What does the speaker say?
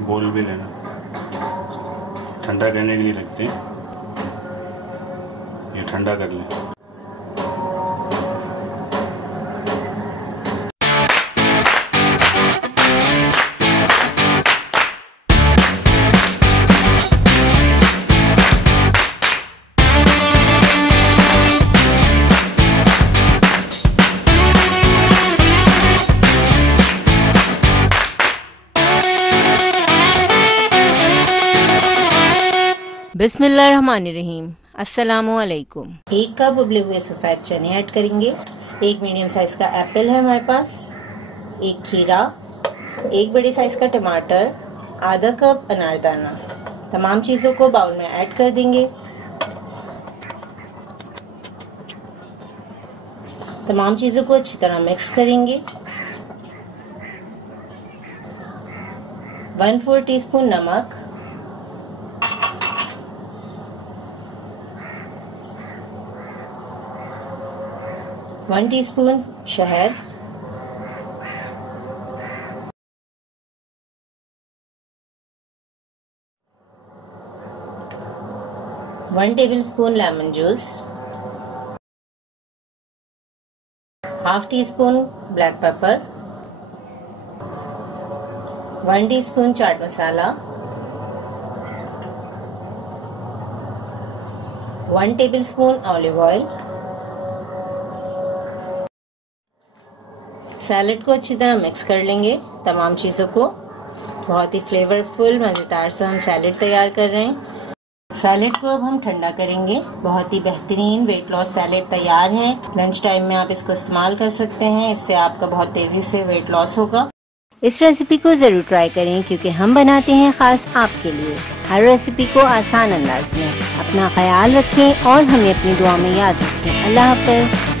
बोल भी लेना, ठंडा करने के लिए रखते हैं, ये ठंडा कर लें। बिस्मिल्लाहिर्रहमानिर्रहीम। अस्सलामु अलैकुम। 1 कप उबले हुए सफ़ेद चने ऐड करेंगे। 1 मीडियम साइज का एप्पल है हमारे पास, 1 खीरा, 1 बड़े साइज का टमाटर, आधा कप अनारदाना। तमाम चीज़ों को बाउल में ऐड कर देंगे। तमाम चीज़ों को अच्छी तरह मिक्स करेंगे। 1/4 टीस्पून नमक, 1 टीस्पून शहद, 1 tablespoon lemon juice, 1/2 teaspoon black pepper, 1 teaspoon chaat masala, 1 tablespoon olive oil. Salad को अच्छी तरह मिक्स कर लेंगे तमाम चीज़ों को। बहुत ही फ्लेवरफुल मज़ेदार सा हम सैलेड तैयार कर रहे हैं। सैलेड को अब हम ठंडा करेंगे। बहुत ही बेहतरीन वेट लॉस सैलेड तैयार है। लंच टाइम में आप इसको इस्तेमाल कर सकते हैं, इससे आपका बहुत तेज़ी से वेट लॉस होगा। इस रेसिपी को ज़रूर ट्राई करें क्योंकि हम बनाते हैं ख़ास आपके लिए, हर रेसिपी को आसान अंदाज में। अपना ख्याल रखें और हमें अपनी दुआ में याद रखें। अल्लाह हाफ़िज़।